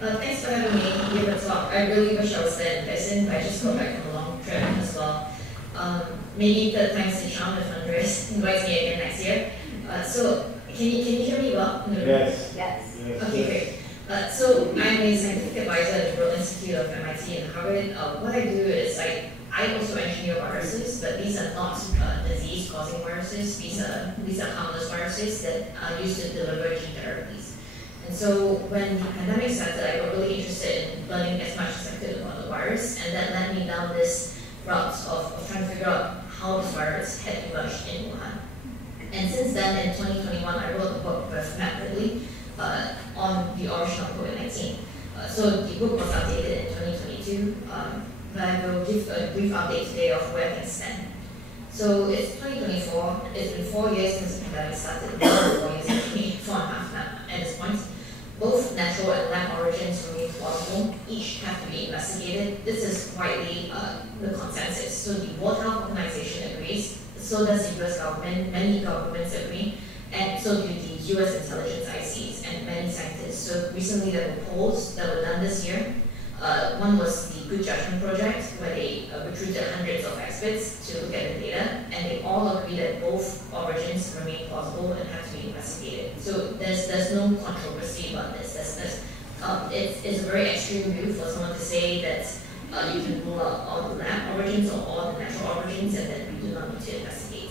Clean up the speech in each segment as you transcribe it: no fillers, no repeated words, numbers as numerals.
Thanks for having me give a talk. I really wish I was there in person, but I just got back from a long trip as well. Maybe third time's the charm if Andres invites me again next year. So, can you hear me well? Yes. Yes. Okay, great. So, I'm a scientific advisor at the Broad Institute of MIT and Harvard. What I do is I also engineer viruses, but these are not disease-causing viruses. These are harmless viruses that are used to deliver gene therapies. And so when the pandemic started, I got really interested in learning as much as I could about the virus, and that led me down this route of trying to figure out how this virus had emerged in Wuhan. And since then, in 2021, I wrote a book with Matt Ridley on the origin of COVID-19. So the book was updated in 2022, but I will give a brief update today of where things stand. So it's 2024, it's been 4 years since the pandemic started, 4 years actually, 4.5 now at this point. Both natural and lab origins remain plausible, each have to be investigated. This is widely the consensus. So the World Health Organization agrees, so does the US government, many governments agree, and so do the US intelligence ICs and many scientists. So recently there were polls that were done this year. One was the Good Judgment Project, where they recruited hundreds of experts to look at the data, and they all agree that both origins remain plausible and have to be investigated. So there's no controversy about this. It's a very extreme view for someone to say that you can rule out all the lab origins or all the natural origins and that we do not need to investigate.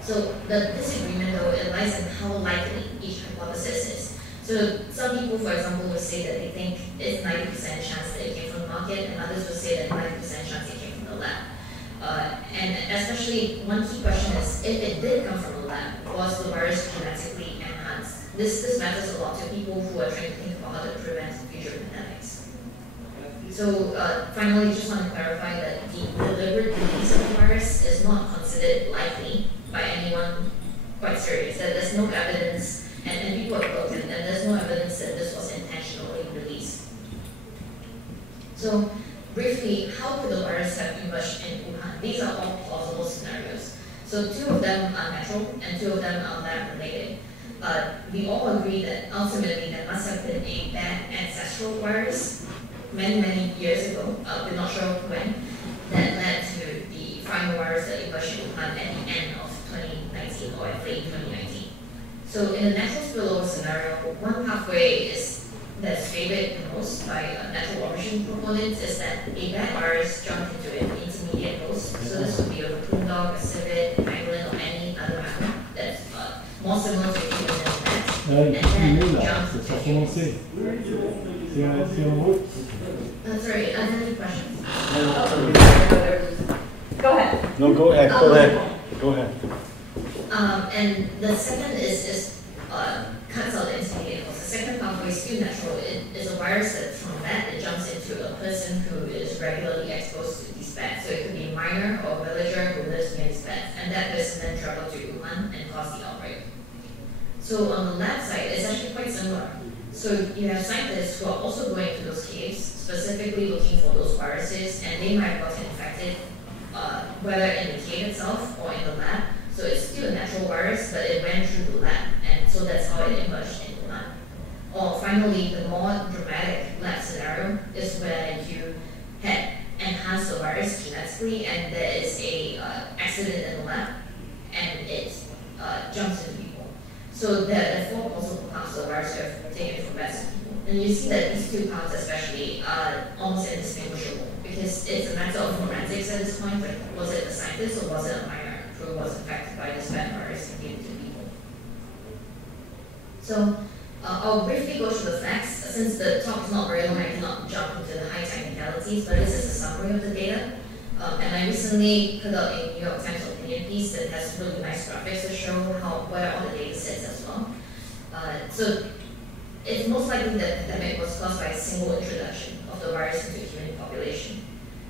So the disagreement, though, it lies in how likely each hypothesis is. So some people, for example, will say that they think it's 90% chance that it came from the market, and others will say that 90% chance it came from the lab. And especially one key question is, if it did come from the lab, was the virus genetically enhanced? This matters a lot to people who are trying to think about how to prevent future pandemics. So finally, just want to clarify that the deliberate release of the virus is not considered likely by anyone quite serious. That there's no evidence. And people have looked, and there's no evidence that this was intentionally released. So, briefly, how could the virus have emerged in Wuhan? These are all plausible scenarios. So, 2 of them are natural, and 2 of them are lab-related. We all agree that ultimately there must have been a bad ancestral virus many years ago, we're not sure when, that led to the final virus that emerged in Wuhan at the end of 2019 or at late 2019. So in the natural spillover scenario, one pathway that's favored the most by natural origin proponents is that a bad virus jumped into an intermediate host. So this would be a raccoon dog, a civet, a pangolin, or any other animal that's more similar to a human than a rat. And then jumped into humans. Sorry, are there any questions? Go ahead. No, go ahead. Go ahead. And the second cuts out the intermediate host. The second pathway is still natural. It is a virus that from that it jumps into a person who is regularly exposed to these bats. So it could be a miner or a villager who lives near these bats, and that person then traveled to Wuhan and caused the outbreak. So on the lab side, it's actually quite similar. So you have scientists who are also going to those caves, specifically looking for those viruses, and they might have gotten infected, whether in the cave itself or in the lab. So it's still a natural virus, but it went through the lab, and so that's how it emerged in Wuhan. Or finally, the more dramatic lab scenario is where you had enhanced the virus genetically, and there is a accident in the lab, and it jumps into people. So there are 4 possible paths the virus have taken from bats to people. And you see that these 2 paths especially are almost indistinguishable, because it's a matter of forensics at this point. Like, was it a scientist or was it a miner who was infected by this bad virus and gave it to people? So I'll briefly go through the facts. Since the talk is not very long, I cannot jump into the high technicalities, but this is a summary of the data. And I recently put out a New York Times opinion piece that has really nice graphics to show where all the data sits as well. So it's most likely that the pandemic was caused by a single introduction of the virus into the human population.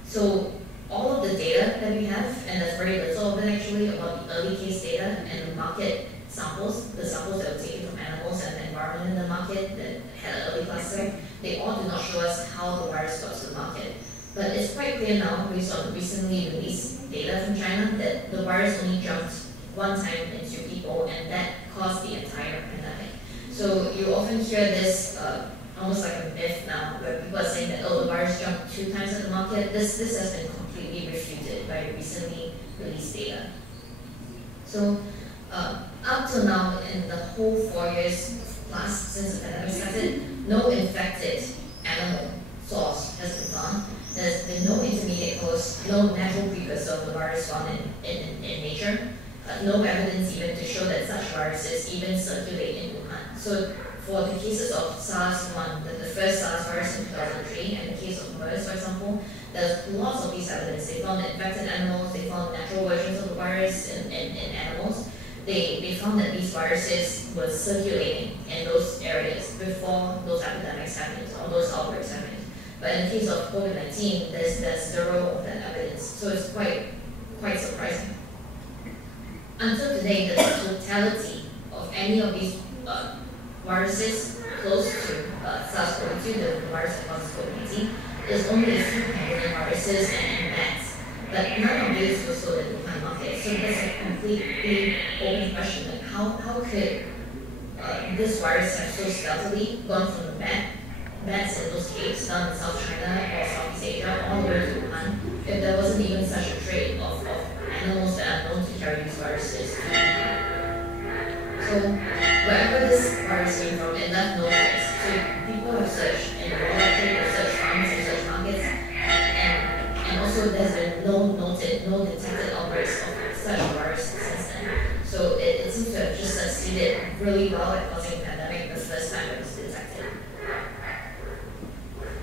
So all of the data that we have, and there's very little of it actually, about the early case data and the market samples, the samples that were taken from animals and the environment in the market that had an early cluster, they all do not show us how the virus got to the market. But it's quite clear now, based on recently released data from China, that the virus only jumped one time into people, and that caused the entire pandemic. So you often hear this almost like a myth now, where people are saying that, oh, the virus jumped 2 times at the market. This has been completely refuted by recently released data. So up till now, in the whole 4 years plus since the pandemic started, no infected animal source has been found. There's been no intermediate host, no natural precursor of the virus found in nature. No evidence even to show that such viruses even circulate in Wuhan. So for the cases of SARS-1, the first SARS virus in 2003, and the case of MERS, for example, there's lots of these evidence. They found infected animals, they found natural versions of the virus in animals. They found that these viruses were circulating in those areas before those epidemics happened or those outbreaks happened. But in the case of COVID-19, there's zero of that evidence. So it's quite surprising. Until today, the totality of any of these viruses close to SARS-CoV-2, the virus that causes COVID-19, is only a few pangolin viruses and bats. But none of these were sold in the Wuhan market. So that's a completely open question. Like how could this virus have so stealthily gone from the bats in those caves down in South China or Southeast Asia all the way to Wuhan if there wasn't even such a trade of animals that are known to carry these viruses? So wherever this virus came from, it left no trace. So people have searched in the wildlife trade, have searched farms, have searched markets, and also there's been no detected outbreaks of such a virus since then. So it seems to have just succeeded really well at causing a pandemic the first time it was detected.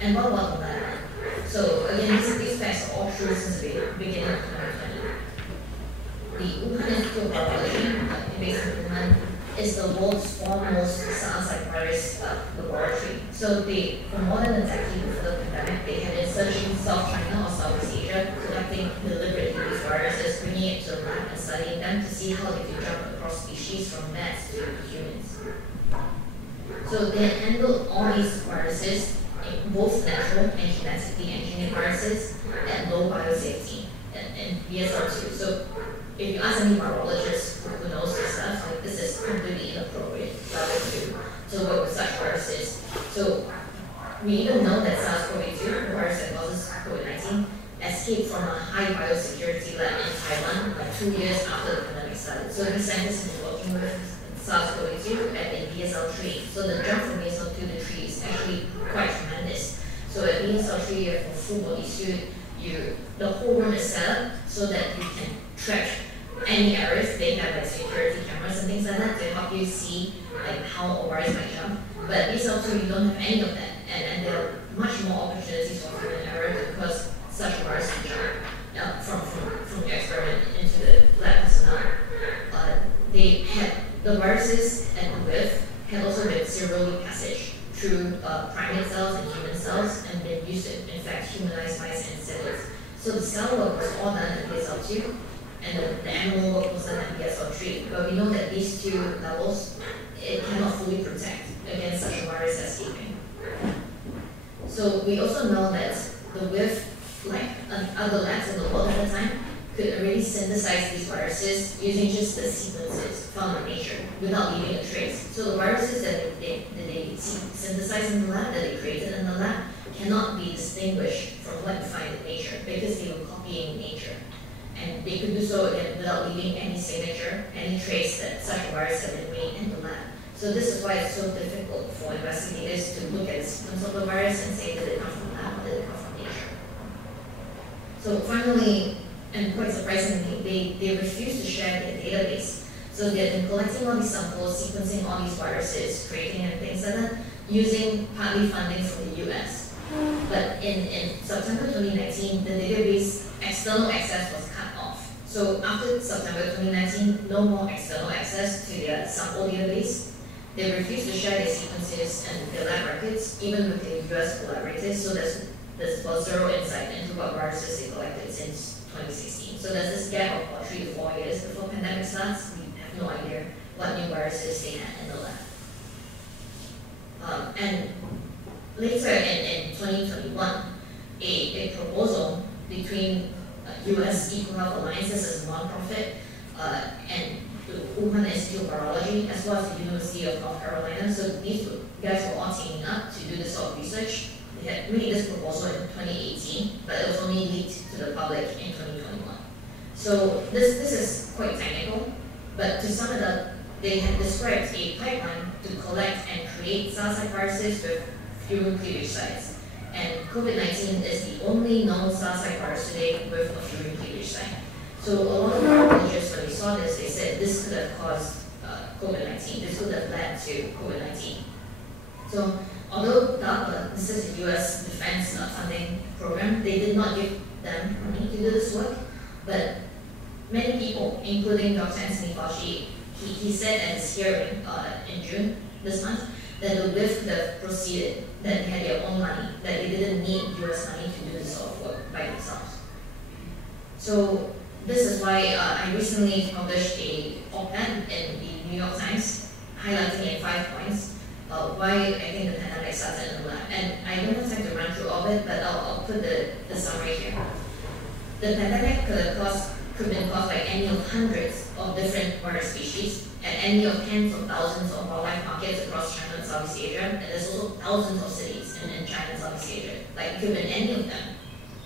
And what about the lab? So again, these facts are all true since the beginning of 2020. The Wuhan Institute of Virology, based in Wuhan, is the world's foremost SARS-like virus laboratory. So for more than a decade before the pandemic, they had been searching South China or Southeast Asia, collecting deliberately these viruses, bringing it to the lab and studying them to see how they could jump across species from bats to humans. So they had handled all these viruses, both natural and genetically engineered viruses, at low biosafety and BSL-2. So if you ask any virologist who knows this stuff, like this is completely inappropriate level 2 to work with such viruses. So we even know that SARS-CoV-2, the virus that causes COVID-19, escaped from a high biosecurity lab in Taiwan like 2 years after the pandemic started. So these scientists have been working with SARS-CoV-2 at a BSL-3. So the jump from BSL-2 to 3 is actually quite tremendous. So at BSL-3, you have a full body suit. The whole room is set up so that you can track any errors. They have like security cameras and things like that to help you see like how a virus might jump. But at BSL-2, you don't have any of that, and there are much more opportunities for human error to cause such a virus to jump from your experiment into the lab personnel. The viruses at the width had also been serially passaged through primate cells and human cells and been used to infect humanized mice and cynids. So the cell work was all done at BSL-2, and the animal work was done at BSL-3. But we know that these two levels, it cannot fully protect against such a virus escaping. So we also know that the width, like other labs in the world at the time, could already synthesize these viruses using just the sequences found in nature without leaving a trace. So the viruses that they synthesized in the lab, that they created in the lab, cannot be distinguished from what you find in nature because they were copying nature. And they could do so again without leaving any signature, any trace that such a virus had been made in the lab. So this is why it's so difficult for investigators to look at the sequence of the virus and say, did it come from the lab or did it come from nature? So finally, and quite surprisingly, they refuse to share their database. So they've been collecting all these samples, sequencing all these viruses, creating and things like that, using partly funding from the US. But in September 2019, the database external access was cut off. So after September 2019, no more external access to their sample database. They refused to share their sequences and their lab records, even with the US collaborators. So there's about zero insight into what viruses they collected since 2016. So there's this gap of about 3 to 4 years before pandemic starts. We have no idea what new viruses they had in the lab. And later in 2021, a proposal between US Eco Health Alliances as a nonprofit and the Wuhan Institute of Virology, as well as the University of North Carolina. So these were guys were all teaming up to do this sort of research. They had made this proposal in 2018, but it was only leaked to the public in 2021. So this is quite technical, but to sum it up, they had described a pipeline to collect and create SARS-like viruses with furin cleavage sites. And COVID-19 is the only known SARS-like virus today with a furin cleavage site. So a lot of virologists, when they saw this, they said this could have caused COVID-19. This could have led to COVID-19. So although DARPA, this is the US defense funding program, they did not give them money to do this work, but many people, including Dr. Anthony Fauci, he said at his hearing in June this month that the WIF could have proceeded, that they had their own money, that they didn't need US money to do this sort of work by themselves. So this is why I recently published a op-ed in the New York Times highlighting in 5 points why I think the pandemic started in the lab. And I don't have time to run through all of it, but I'll put the summary here. The pandemic could have been caused by any of hundreds of different virus species at any of tens of thousands of wildlife markets across China and Southeast Asia, and there's also thousands of cities in China and Southeast Asia. Like, it could have been any of them,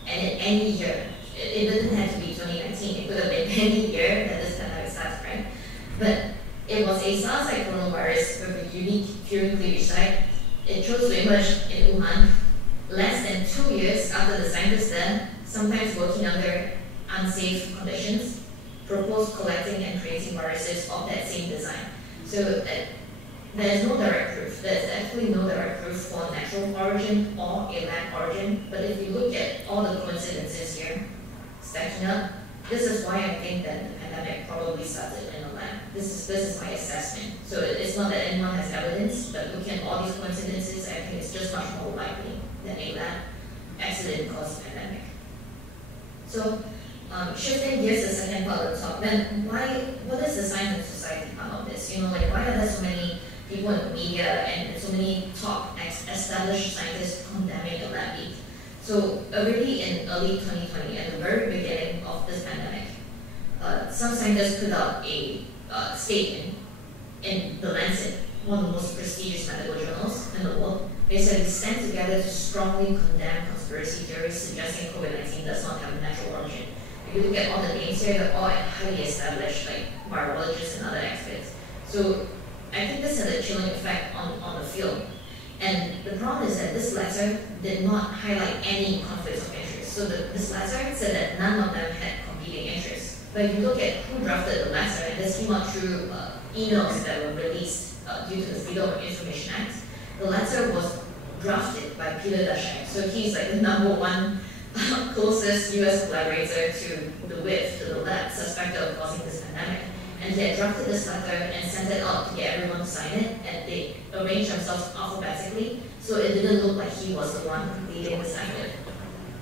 and in any year. It didn't have to be 2019, it could have been any year that this pandemic starts, right? But it was a SARS-like coronavirus with a unique furin cleavage site. It chose to emerge in Wuhan less than 2 years after the scientists there, sometimes working under unsafe conditions, proposed collecting and creating viruses of that same design. So there is no direct proof. There is actually no direct proof for natural origin or a lab origin. But if you look at all the coincidences here, stacking up, this is why I think that the pandemic probably started in a lab. This is my assessment. So it's not that anyone has evidence, but looking at all these coincidences, I think it's just much more likely that a lab accident caused the pandemic. So shifting gears to the second part of the talk, then what is the science and society about this? You know, like, why are there so many people in the media and so many top established scientists condemning the lab leak? So already in early 2020, at the very beginning of this pandemic, some scientists put out a statement in The Lancet, one of the most prestigious medical journals in the world. They said we stand together to strongly condemn conspiracy theories suggesting COVID-19 does not have a natural origin. If you look at all the names here, they're all highly established, like virologists and other experts. So I think this had a chilling effect on the field. And the problem is that this letter did not highlight any conflicts of interest. So this letter said that none of them had competing interests. But if you look at who drafted the letter, and this came out through emails that were released due to the Freedom of Information Act, the letter was drafted by Peter Daszak. So he's like the #1 closest US collaborator to the WIF, to the lab, suspected of causing this pandemic. And they had drafted this letter and sent it out to get everyone to sign it, and they arranged themselves alphabetically, so it didn't look like he was the one leading this effort.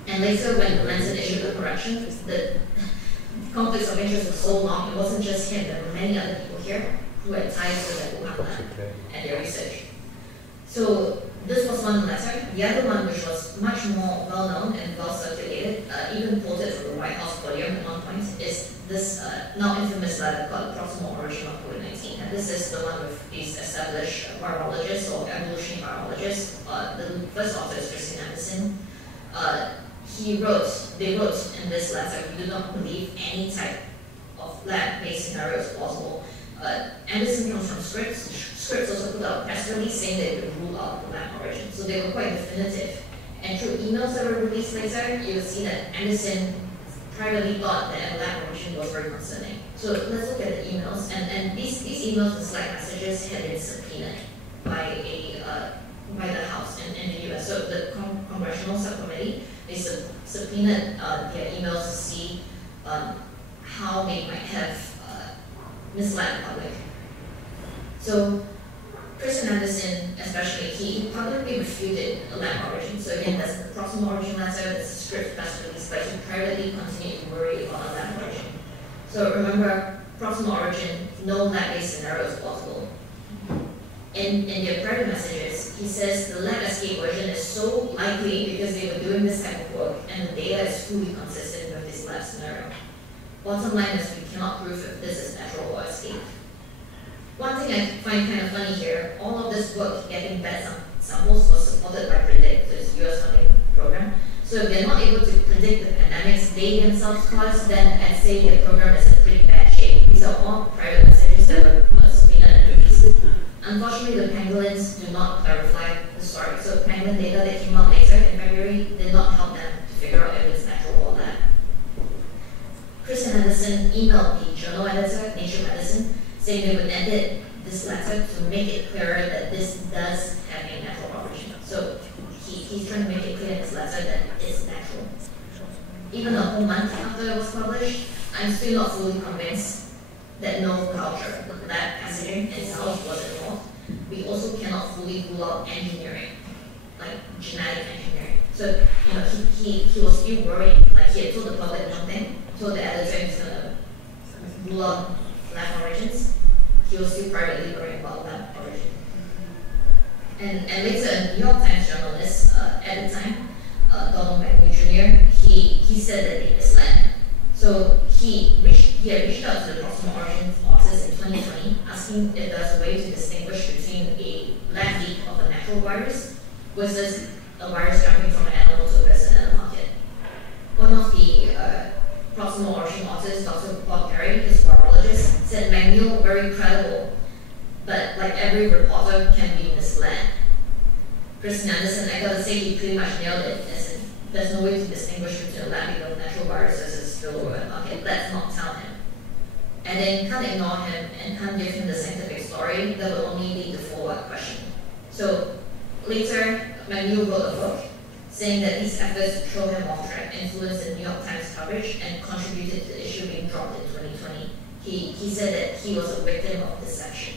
And later, when the Lancet issued the correction, the conflicts of interest were so long, it wasn't just him, there were many other people here who had ties to the Wuhan lab and their research. So this was one letter. The other one, which was much more well-known and well-circulated, even quoted from the White House podium at one point, is this now infamous letter called Proximal Origin of COVID-19. And this is the one with these established virologists or evolutionary virologists. The first author is Christine Anderson. They wrote in this letter, we do not believe any type of lab-based scenario is plausible. Anderson comes from Scripps. Scripps also put out a press release saying they could rule out the lab origin. So they were quite definitive. And through emails that were released later, you will see that Anderson privately thought that a lab origin was very concerning. So let's look at the emails. And these emails and Slack messages had been subpoenaed by the House in the US. So the Congressional Subcommittee, they subpoenaed their emails to see how they might have misled the public. So Christian Anderson, especially, he publicly refuted a lab origin. So again, that's the proximal origin letter, that's the Scripps press release, but he privately continued to worry about a lab origin. So remember, proximal origin, no lab-based scenario is plausible. In their private messages, he says the lab escape version is so likely because they were doing this type of work and the data is fully consistent with this lab scenario. Bottom line is we cannot prove if this is natural or escape. One thing I find kind of funny here, all of this work getting bad samples was supported by PREDICT, this US funding program. So if they're not able to predict the pandemics they themselves caused, then I'd say the program is in pretty bad shape. These are all private messages that were subpoenaed and released. Unfortunately, the pangolins do not clarify the story. So pangolin data that came out later in February did not help them to figure out if it's natural or not. Chris and Anderson emailed the journal editor, Nature Medicine, saying they would edit this letter to make it clearer that this does have a natural origin. So he's trying to make it clear in his letter that it's natural. Even a whole month after it was published, I'm still not fully convinced that no culture, lab passaging itself was involved. We also cannot fully rule out engineering, like genetic engineering. So, you know, he was still worried, like he had told the public one thing, told the editor he was going to rule out lab origins. He was still privately worrying about lab origin. And later, a New York Times journalist at the time, Donald McNeil Jr., he said that they misled him. So he had reached out to the proximal origins authors in 2020, asking if there's a way to distinguish between a lab leak of a natural virus versus a virus jumping from an animal to a person in the market. One of the proximal origin authors, Dr. Bob Perry, his virologist, said McNeil very credible, but like every reporter can be misled. Chris Anderson, I gotta say, he pretty much nailed it. As in, there's no way to distinguish between a lab leak of natural viruses versus spillover market. Let's not tell him. And then can't ignore him and can't give him the scientific story that will only lead to forward question. So later, McNeil wrote a book saying that these efforts to throw him off track influenced the New York Times coverage and contributed to the issue being dropped in 2020. He said that he was a victim of deception.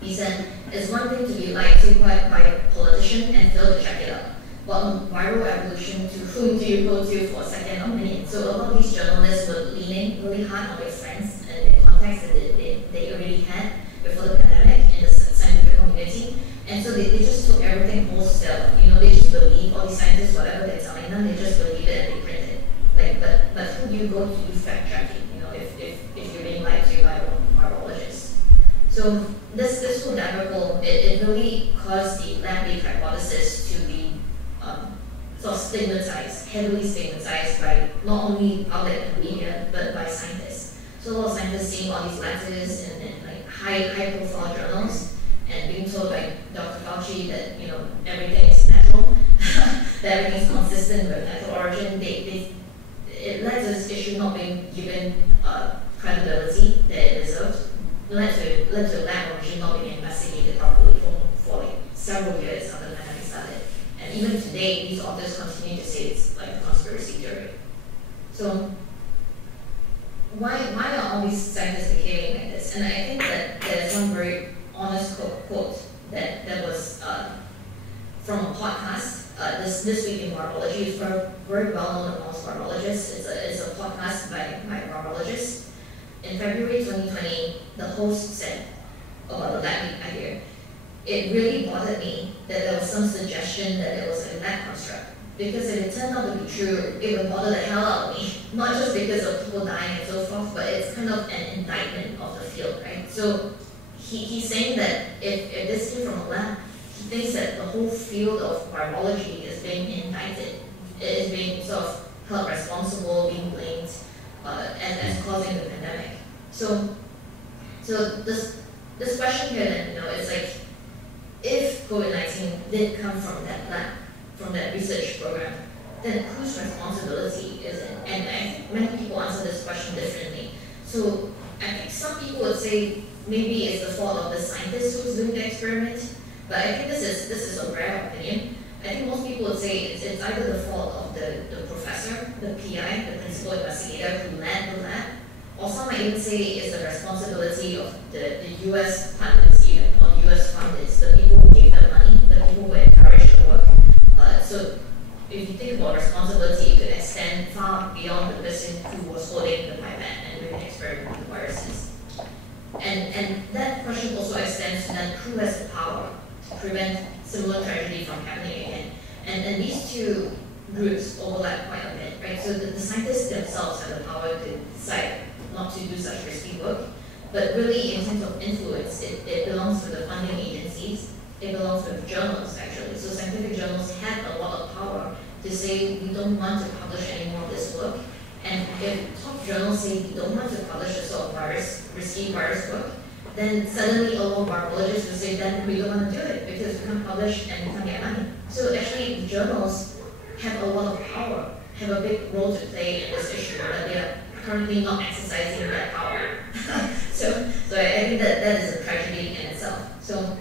He said, it's one thing to be lied to by a politician and fail to check it out. But on viral evolution, to whom do you go to for a second opinion? So a lot of these journalists were leaning really hard on their friends and the contacts that they already had before the pandemic in the scientific community. And so they just took everything wholesale. You know, they just believe all these scientists, whatever they're telling them, they just believe it and they print it. Like, but who do you go to do fact checking? You know, if you're being lied to by a virologist. So this whole debacle, it really caused the lab leak hypothesis to be sort of stigmatized, heavily stigmatized by not only public and media, but by scientists. So a lot of scientists seeing all these letters in like high profile journals and being told by Dr. Fauci that, you know, everything is natural, that everything is consistent with natural origin. It led to this issue not being given credibility that it deserved. Led to lab origin not being investigated properly for like several years after the pandemic started. And even today, these authors continue to say it's like a conspiracy theory. So why are all these scientists behaving like this? And I think that there's one very honest quote that was from a podcast. This week in virology is very well known amongst virologists. It's a podcast by virologists. In February 2020, the host said about the lab leak idea, it really bothered me that there was some suggestion that it was a lab construct. Because if it turned out to be true, it would bother the hell out of me. Not just because of people dying and so forth, but it's kind of an indictment of the field, right? So he's saying that if this came from a lab, he thinks that the whole field of virology is being indicted. It is being sort of held responsible, being blamed as causing the pandemic. So this question here then, you know, it's like, if COVID-19 did come from that lab, from that research program, then whose responsibility is it? And I think many people answer this question differently. So I think some people would say maybe it's the fault of the scientist who's doing the experiment, but I think this is a rare opinion. I think most people would say it's either the fault of the professor, the PI, the principal investigator who led the lab, or some might even say it's the responsibility of the US partners even, or US funders, the people who gave them money, the people who encouraged the work. So if you think about responsibility, it could extend far beyond the person who was holding the pipette and doing the experiment with the viruses. And that question also extends to then who has the power to prevent similar tragedy from happening again. And these two groups overlap quite a bit, right? So the scientists themselves have the power to decide not to do such risky work. But really, in terms of influence, it belongs to the funding agencies. It belongs to journals, actually. So scientific journals have a lot of power to say we don't want to publish any more of this work. And if top journals say we don't want to publish this sort of risky virus work, then suddenly a lot of virologists will say then we don't want to do it because we can't publish and we can't get money. So actually, the journals have a lot of power, have a big role to play in this issue, but they are currently not exercising that power. so I think that is a tragedy in itself. So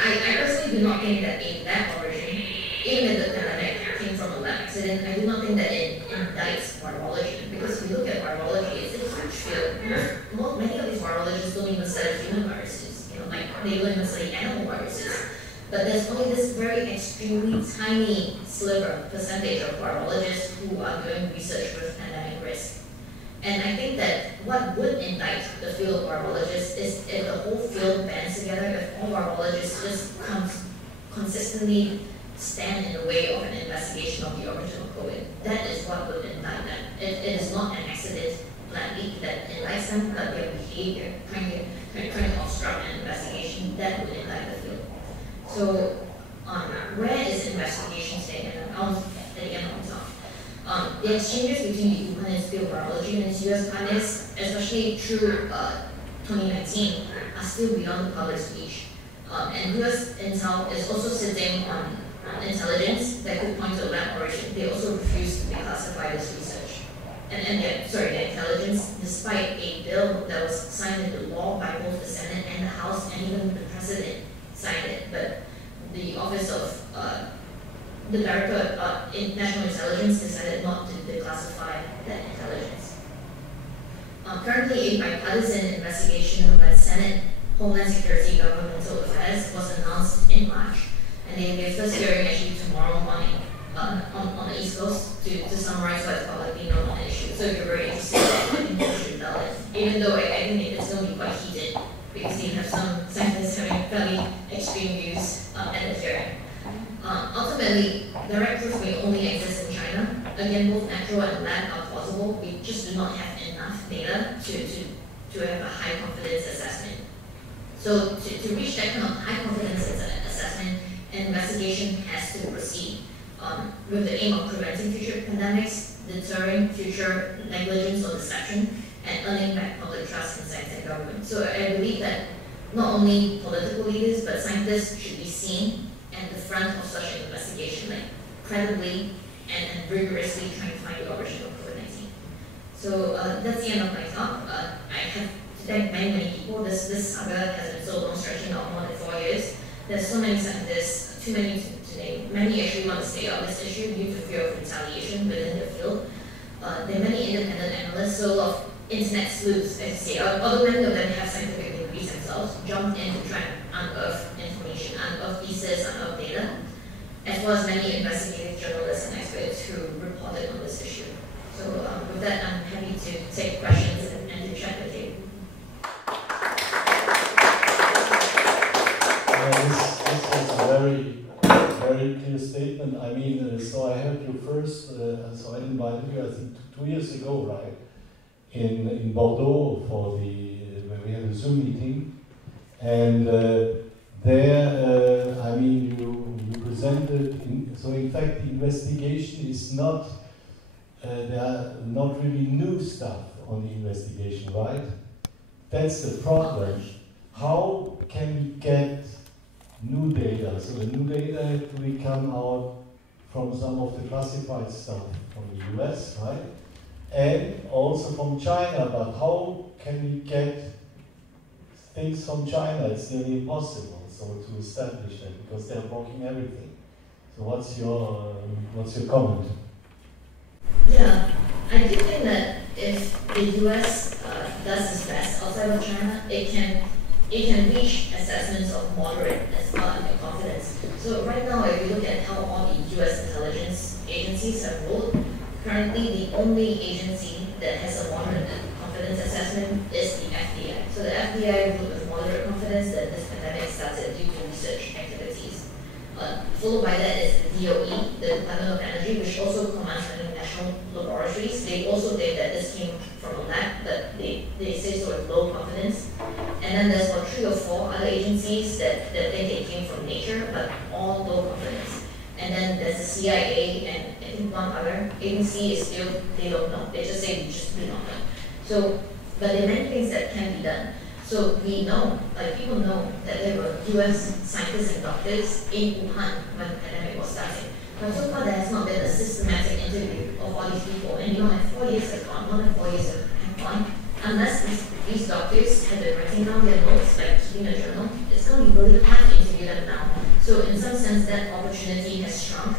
I personally do not think that a lab origin, even if the pandemic came from a lab accident, I do not think that it indicts virology. Because if you look at virology, it's a huge field. Many of these virologists don't even study human viruses. Like they don't even study animal viruses. But there's only this very extremely tiny percentage of virologists who are doing research with pandemic risk. And I think that what would indict the field of virologists is if the whole field bands together, if all virologists just consistently stand in the way of an investigation of the origin of COVID. That is what would indict them. It is not an accident bluntly that indicts them, but their behavior, trying to obstruct an investigation, that would indict the field. So, where is investigation today? And at the end of the talk. The exchanges between the Wuhan Institute of Virology and its US partners, especially through 2019, are still beyond the public's reach. And US Intel is also sitting on intelligence that could point to a lab origin. They also refuse to declassify this research. The intelligence, despite a bill that was signed into law by both the Senate and the House, and even the President signed it, but the Office of the Director of National Intelligence decided not to declassify that intelligence. Currently, a bipartisan investigation by the Senate, Homeland Security, Governmental Affairs was announced in March, and their first hearing actually tomorrow morning on the East Coast to summarize what's publicly known on the issue. So if you're very interested, I think you should know it. Even though I think it's going to be quite heated because you have some scientists having fairly extreme views at the hearing. Ultimately, direct proof may only exist in China. Again, both natural and lab are plausible. We just do not have enough data to have a high confidence assessment. So to reach that kind of high confidence assessment, an investigation has to proceed with the aim of preventing future pandemics, deterring future negligence or deception, and earning back public trust in science and government. So I believe that not only political leaders, but scientists should be seen at the front of such an investigation, like credibly and rigorously trying to find the origin of COVID-19. So that's the end of my talk. I have to thank many people. This saga has been so long, stretching out more than 4 years. There's so many scientists, too many to name. Many actually want to stay out of this issue due to fear of retaliation within their field. There are many independent analysts, so a lot of internet sleuths, as you say, although many of them have scientific degrees themselves, jumped in to try and unearth information, unearth pieces, unearth data, as well as many investigative journalists and experts who reported on this issue. So with that, I'm happy to take questions and to chat with you. This was a very clear statement. I mean, so I heard you first, so I invited you, I think 2 years ago, right? In Bordeaux for where we had a Zoom meeting, and there, I mean, you presented. So in fact, the investigation is not. There are not really new stuff on the investigation, right? That's the problem. How can we get new data? So the new data have to come out from some of the classified stuff from the US, right? And also from China, but how can we get things from China? It's nearly impossible, so to establish that, because they're blocking everything. So what's your comment? Yeah, I do think that if the US does its best outside of China, it can reach assessments of moderate confidence. So right now, if you look at how all the US intelligence agencies have ruled, currently the only agency that has a moderate confidence assessment is the FBI. So the FBI ruled with moderate confidence that this pandemic started due to research activities. Followed by that is the DOE, the Department of Energy, which also commands many national laboratories. They also think that this came from a lab, but they say so with low confidence. And then there's about 3 or 4 other agencies that think it came from nature, but all low confidence. And then there's the CIA, and I think one other agency is still, they don't know. They just say we just do not know. So, but there are many things that can be done. So we know, like people know that there were US scientists and doctors in Wuhan when the pandemic was starting. But so far there has not been a systematic interview of all these people. And you know, like 4 years have gone, more than 4 years have gone. Unless these doctors have been writing down their notes, like keeping a journal, it's going to be really hard to interview them now. So in some sense that opportunity has shrunk,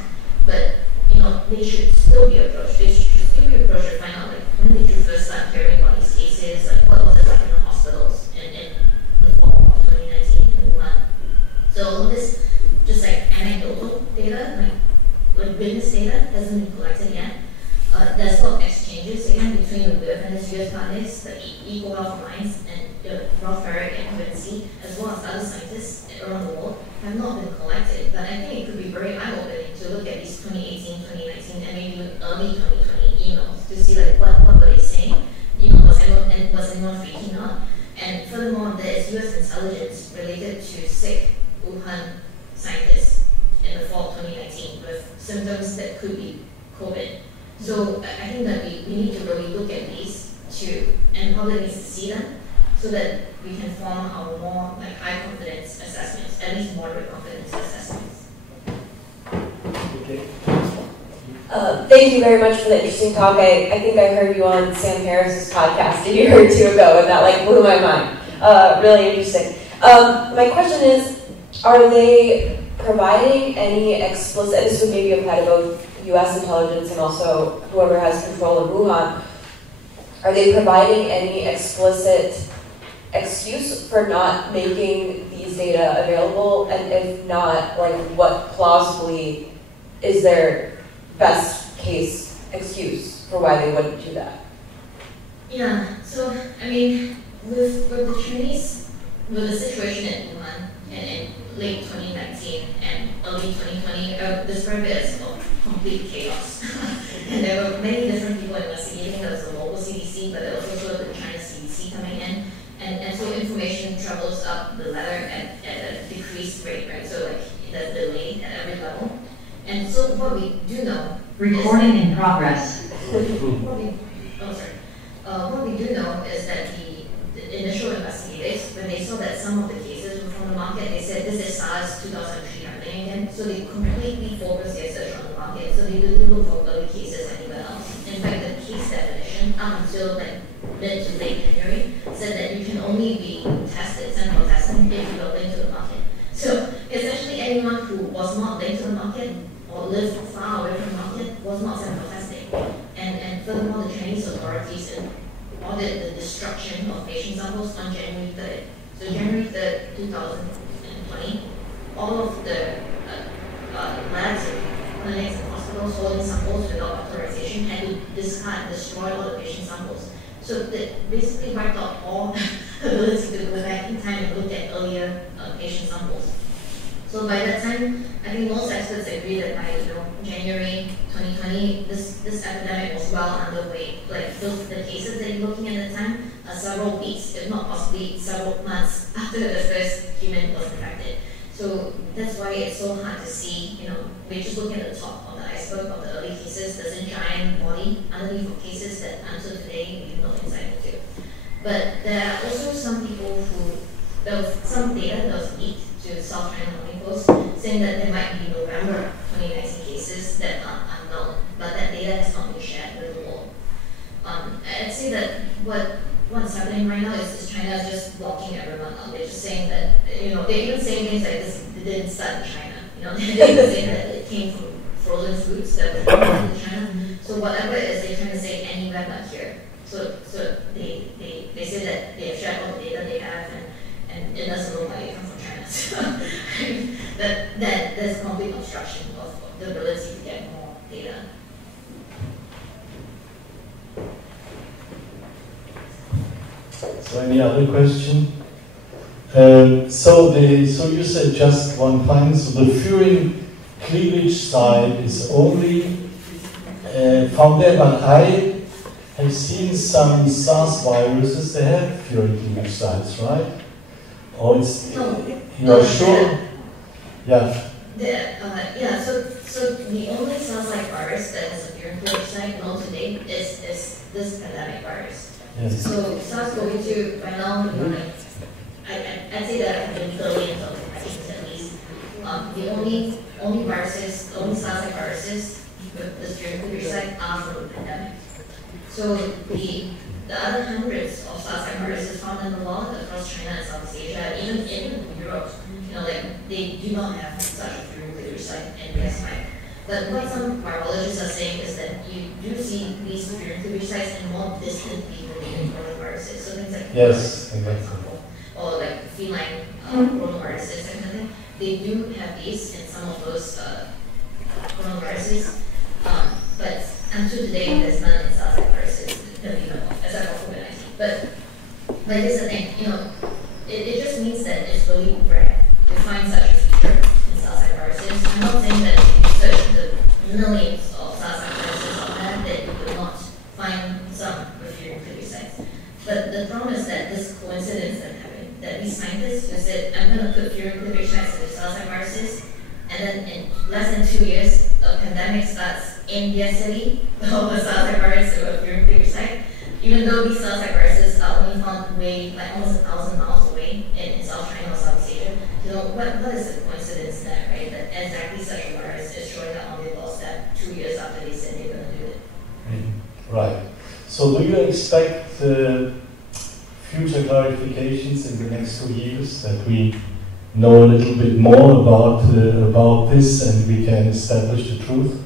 but you know, they should still be approached. They should still be approached to find out like when did you first start hearing about these cases, like what was it like in the hospitals in the fall of 2019 in Wuhan. So all this just like anecdotal data, like business data hasn't been collected yet. There's a lot of exchanges again between the WIF and its US partners, the Equal Health Alliance and Ralph Farrick and UNC, as well as other scientists around the world, have not been collected. But I think it could be very eye-opening to look at these 2018, 2019, and maybe even early 2020 emails to see like what were they saying. You know, was anyone freaking out? And furthermore, there is US intelligence related to sick Wuhan scientists in the fall of 2019 with symptoms that could be COVID. So I think that we need to really look at these and the public needs to see them so that we can form our more like high confidence assessments, at least moderate confidence assessments. Okay. Thank you very much for the interesting talk. I think I heard you on Sam Harris's podcast a year or 2 ago, and that like blew my mind. Really interesting. My question is, are they providing any explicit, and this would maybe apply to both US intelligence and also whoever has control of Wuhan, are they providing any explicit excuse for not making these data available? And if not, like what plausibly is their best case excuse for why they wouldn't do that? Yeah, so I mean, with the Chinese, with the situation in Wuhan in late 2019 and early 2020, describe it as complete chaos. And there were many different people investigating. There was the local CDC, but there was also the China CDC coming in. And so information travels up the ladder at a decreased rate, right? So like there's delay at every level. And so what we do know... Recording in progress. What we do know is that the initial investigators, when they saw that some of the cases were from the market, they said this is SARS 2003 happening again. So they completely focused their search on the market. So they didn't look for early cases anywhere else. In fact, the case definition up until like mid to late January said that you can only be tested, sample testing, if you are linked to the market. So essentially anyone who was not linked to the market or lived far away from the market was not sample testing. And furthermore, the Chinese authorities ordered the destruction of patient samples on January 3rd. So January 3rd, 2020, all of the labs and clinics and hospitals holding samples without authorization had to destroy all the patient samples. So they basically wiped out all ability to go back in time and look at earlier patient samples. So by that time, I think most experts agree that by January 2020, this epidemic was well underway. Like the cases that you're looking at the time are several weeks, if not possibly several months after the first human was infected. So that's why it's so hard to see, we're just looking at the top of the iceberg of the early cases. There's a giant body underneath of cases that until today we have no insight into. But there are also some people there was some data that was leaked to South China Morning Post saying that there might be November 2019 cases that are unknown, but that data has not been shared with the world. I'd say that what's happening right now is China is just blocking everyone out. They're just saying that, they're even saying things like this didn't start in China. They're even saying that it came from frozen foods that were brought into China. So whatever it is, they're trying to say anywhere but here. So they say that they have shared all the data they have and it doesn't look like it comes from China. So there's complete obstruction of the ability to get more data. So any other question? So you said just one final. So the Führing cleavage site is only found there, but I have seen some SARS viruses, they have furin cleavage sites, right? Or it's, you are sure? Yeah. Yeah, so the only SARS-like virus that has a furin cleavage site known to date is this pandemic virus. Yes. So SARS-CoV-2 right now, you know, like, I'd say that have been billions of cases at least. The only viruses, the only SARS-like viruses with this furin cleavage site are from the pandemic. So the other hundreds of SARS-like viruses found in the wild across China and Southeast Asia, even in Europe, you know, like they do not have such a furin cleavage site in their spike. But what some virologists are saying is that you do see these furin cleavage sites in more distantly related coronaviruses. So things like yes, for example, or like feline coronaviruses, that kind of thing. They do have these in some of those coronaviruses, but until today, there's none in SARS-like viruses that we know of, except for COVID-19. But here's the thing, you know, it just means that it's really rare to find such a feature in SARS-like viruses. I'm not saying that if you search the millions of SARS-like viruses out there, that you will not find some with furin cleavage sites. But the problem is that this coincidence that happened, that these scientists who said, I'm going to put furin cleavage sites into SARS-like viruses, and then in less than 2 years, a pandemic starts in their city of a SARS-like virus to a furin cleavage site. Even though these SARS-like viruses are only found way, like almost 1,000 miles away in South China or Southeast Asia, you know, what is the coincidence there, right? That exactly such a virus is showing up on their doorstep 2 years after they said they're going to do it. Right. So do you expect future clarifications in the next 2 years that we know a little bit more about this and we can establish the truth?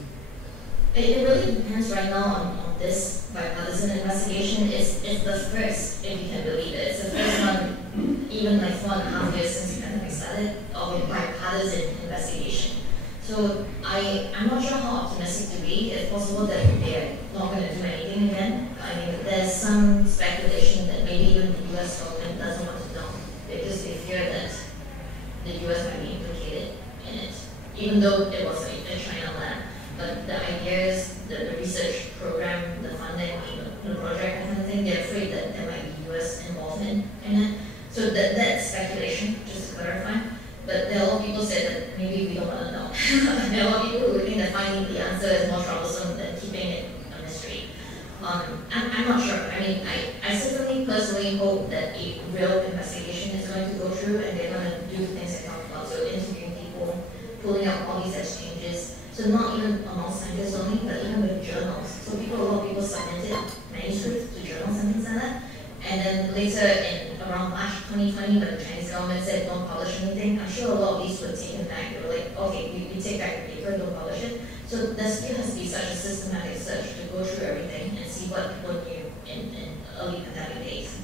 It really depends right now on this bipartisan investigation. It's the first, if you can believe it. It's the first one, even like 4.5 years since the pandemic started, of a bipartisan investigation. So I'm not sure how optimistic to be. It's possible that they're not going to do anything again. I mean, there's some speculation that maybe even the US government doesn't want to know because they fear that the US might be implicated in it, even though it was a China lab. But the ideas, the research program, the funding, the project, that kind of thing, they're afraid that there might be US involvement in it. So that's speculation, just to clarify. But there are a lot of people say that maybe we don't want to know. There are a lot of people who think that finding the answer is more troublesome than keeping it a mystery. I'm not sure. I mean, I certainly personally hope that a real investigation is going to go through and they're going to do things I talked about. So interviewing people, pulling out all these exchanges. So not even among scientists only, but even with journals. So a lot of people submitted manuscripts to journals and things like that. And then later in around March 2020, when the Chinese government said don't publish anything, I'm sure a lot of these were taken back. They were like, okay, we take back the paper, don't publish it. So there still has to be such a systematic search to go through everything and see what people knew in early pandemic days.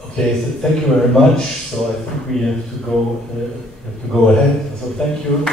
Okay, so thank you very much. So I think we have to go ahead. So thank you.